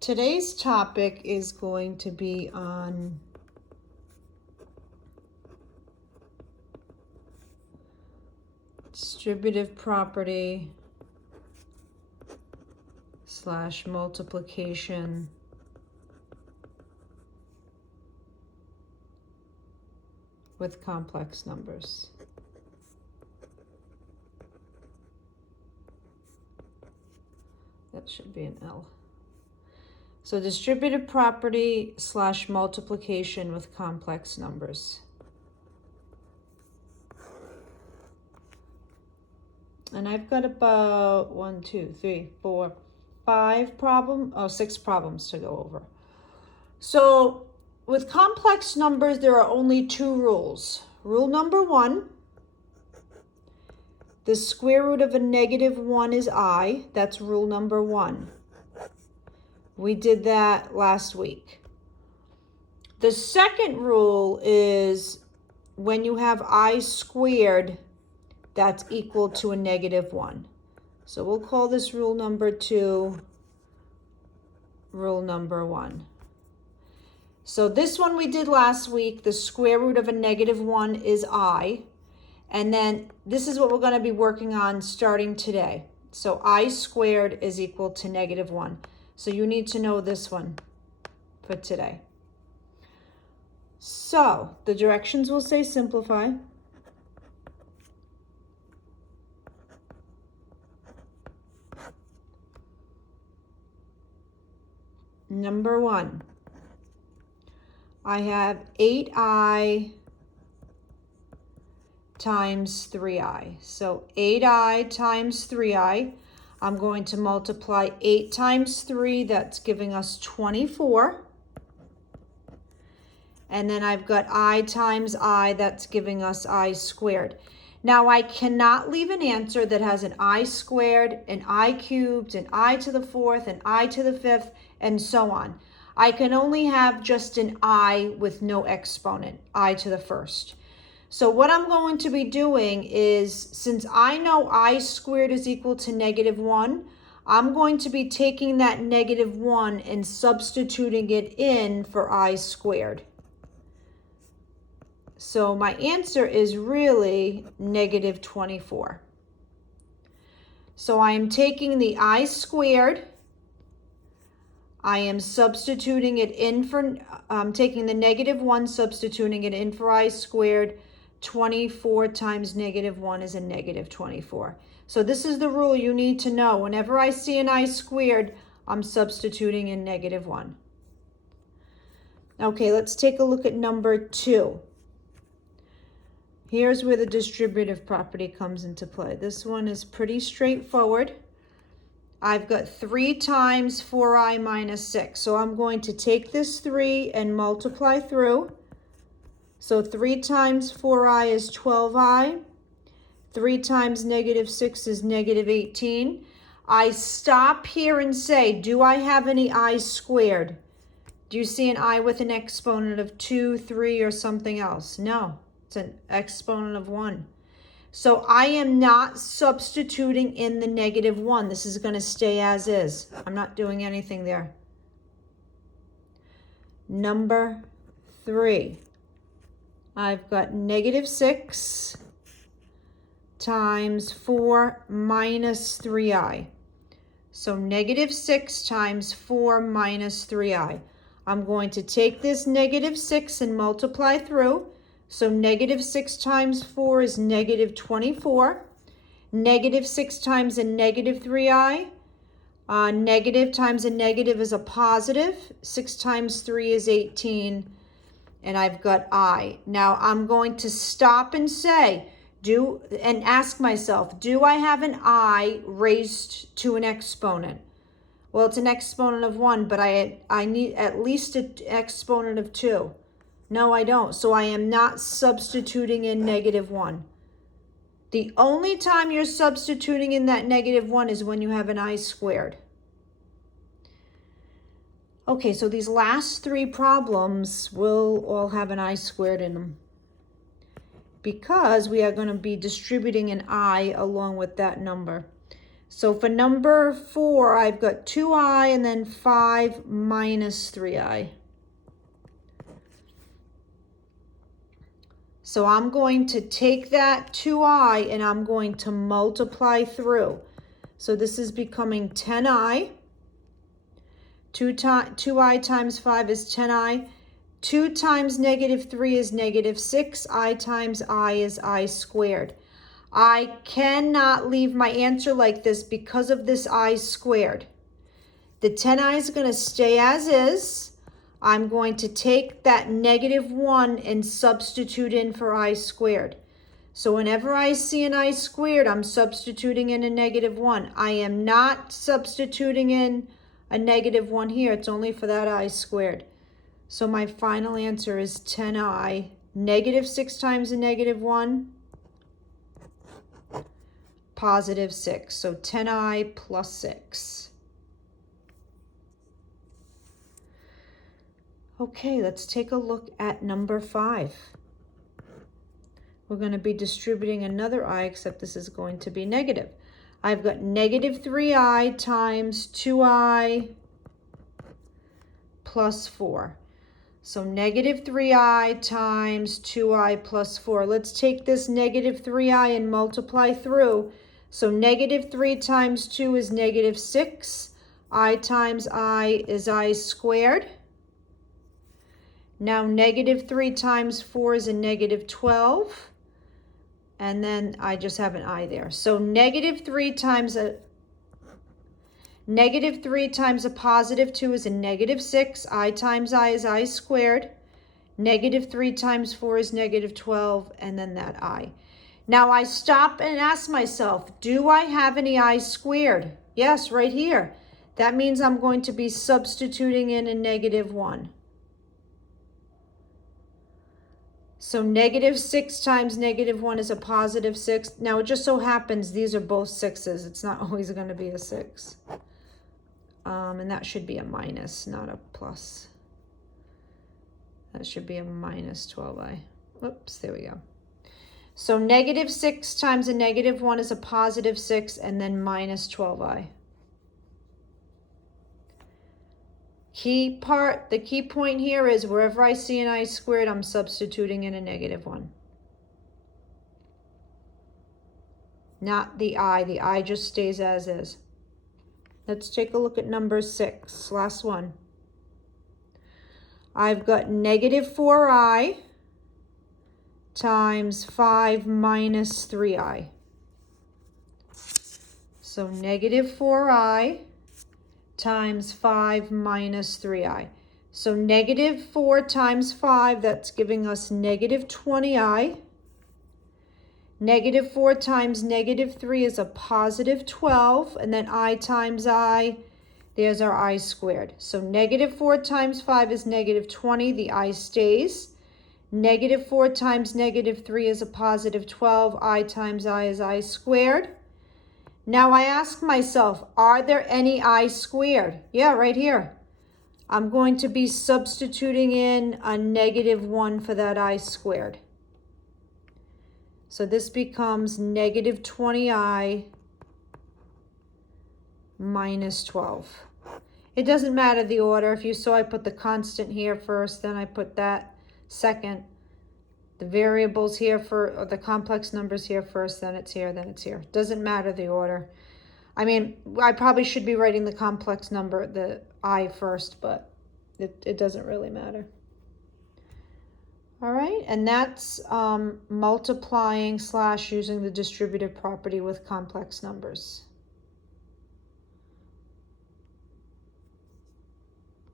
Today's topic is going to be on distributive property / multiplication with complex numbers. That should be an L. So distributive property / multiplication with complex numbers. And I've got about 6 problems to go over. So with complex numbers, there are only 2 rules. Rule number 1, the square root of a -1 is I. That's rule number 1. We did that last week. The second rule is when you have I squared, that's equal to a -1. So we'll call this rule number 2, rule number 1. So this one we did last week, the square root of a -1 is I. And then this is what we're going to be working on starting today. So I squared is equal to -1. So you need to know this one for today. So the directions will say simplify. Number 1, I have 8i times 3i. So 8i times 3i. I'm going to multiply 8 times 3. That's giving us 24. And then I've got I times I. That's giving us I squared. Now I cannot leave an answer that has an I squared, an I cubed, an I to the 4th, an I to the 5th, and so on. I can only have just an I with no exponent, I to the 1st. So what I'm going to be doing is, since I know I squared is equal to -1, I'm going to be taking that -1 and substituting it in for I squared. So my answer is really -24. So I am taking the I squared, I am substituting it in for, taking the -1, substituting it in for I squared. 24 times -1 is a -24. So this is the rule you need to know. Whenever I see an I squared, I'm substituting in -1. Okay, let's take a look at number 2. Here's where the distributive property comes into play. This one is pretty straightforward. I've got 3 times 4i minus 6. So I'm going to take this 3 and multiply through. So 3 times 4i is 12i. 3 times -6 is -18. I stop here and say, do I have any I squared? Do you see an I with an exponent of 2, 3, or something else? No, it's an exponent of 1. So I am not substituting in the -1. This is going to stay as is. I'm not doing anything there. Number 3. I've got -6 times 4 minus 3i. So -6 times 4 minus 3i. I'm going to take this -6 and multiply through. So -6 times 4 is -24. -6 times a -3i. Negative times a negative is a positive. 6 times 3 is 18. And I've got I. Now I'm going to stop and say, and ask myself, do I have an I raised to an exponent? Well, it's an exponent of 1, but I need at least an exponent of 2. No, I don't. So I am not substituting in -1. The only time you're substituting in that -1 is when you have an I squared. Okay, so these last 3 problems will all have an I squared in them, because we are going to be distributing an I along with that number. So for number 4, I've got 2i and then 5 minus 3i. So I'm going to take that 2i and I'm going to multiply through. So this is becoming 10i. 2i times 5 is 10i. 2 times negative 3 is negative 6. I times I is I squared. I cannot leave my answer like this because of this I squared. The 10i is going to stay as is. I'm going to take that negative 1 and substitute in for I squared. So whenever I see an I squared, I'm substituting in a negative 1. I am not substituting in a negative 1 here. It's only for that I squared. So my final answer is 10i. Negative 6 times a negative 1, positive 6. So 10i plus 6. Okay, let's take a look at number 5. We're going to be distributing another I, except this is going to be negative. I've got negative 3i times 2i plus 4. So negative 3i times 2i plus 4. Let's take this negative 3i and multiply through. So negative 3 times 2 is negative 6. I times I is I squared. Now negative 3 times 4 is a negative 12. And then I just have an I there. So negative 3 times a positive 2 is a negative 6. I times I is I squared. Negative 3 times 4 is negative 12, and then that I. Now I stop and ask myself, do I have any I squared? Yes, right here. That means I'm going to be substituting in a negative 1. So negative 6 times negative 1 is a positive 6. Now it just so happens these are both 6s. It's not always going to be a 6. And that should be a minus, not a plus. That should be a minus 12i. Oops, there we go. So negative 6 times a negative 1 is a positive 6, and then minus 12i. The key point here is wherever I see an I squared, I'm substituting in a negative 1. Not the I. The I just stays as is. Let's take a look at number 6, last one. I've got negative 4i times 5 minus 3i. So negative 4i times 5 minus 3i. So negative 4 times 5, that's giving us negative 20i. Negative 4 times negative 3 is a positive 12, and then I times I, there's our I squared. So negative 4 times 5 is negative 20, the I stays. Negative 4 times negative 3 is a positive 12, I times I is I squared. Now I ask myself, are there any I squared? Yeah, right here. I'm going to be substituting in a negative 1 for that I squared. So this becomes negative 20i minus 12. It doesn't matter the order. If you saw, I put the constant here first, then I put that second. The variables here or the complex numbers here first, then it's here, then it's here. Doesn't matter the order. I mean, I probably should be writing the complex number, the I first, but it doesn't really matter. All right, and that's multiplying / using the distributive property with complex numbers.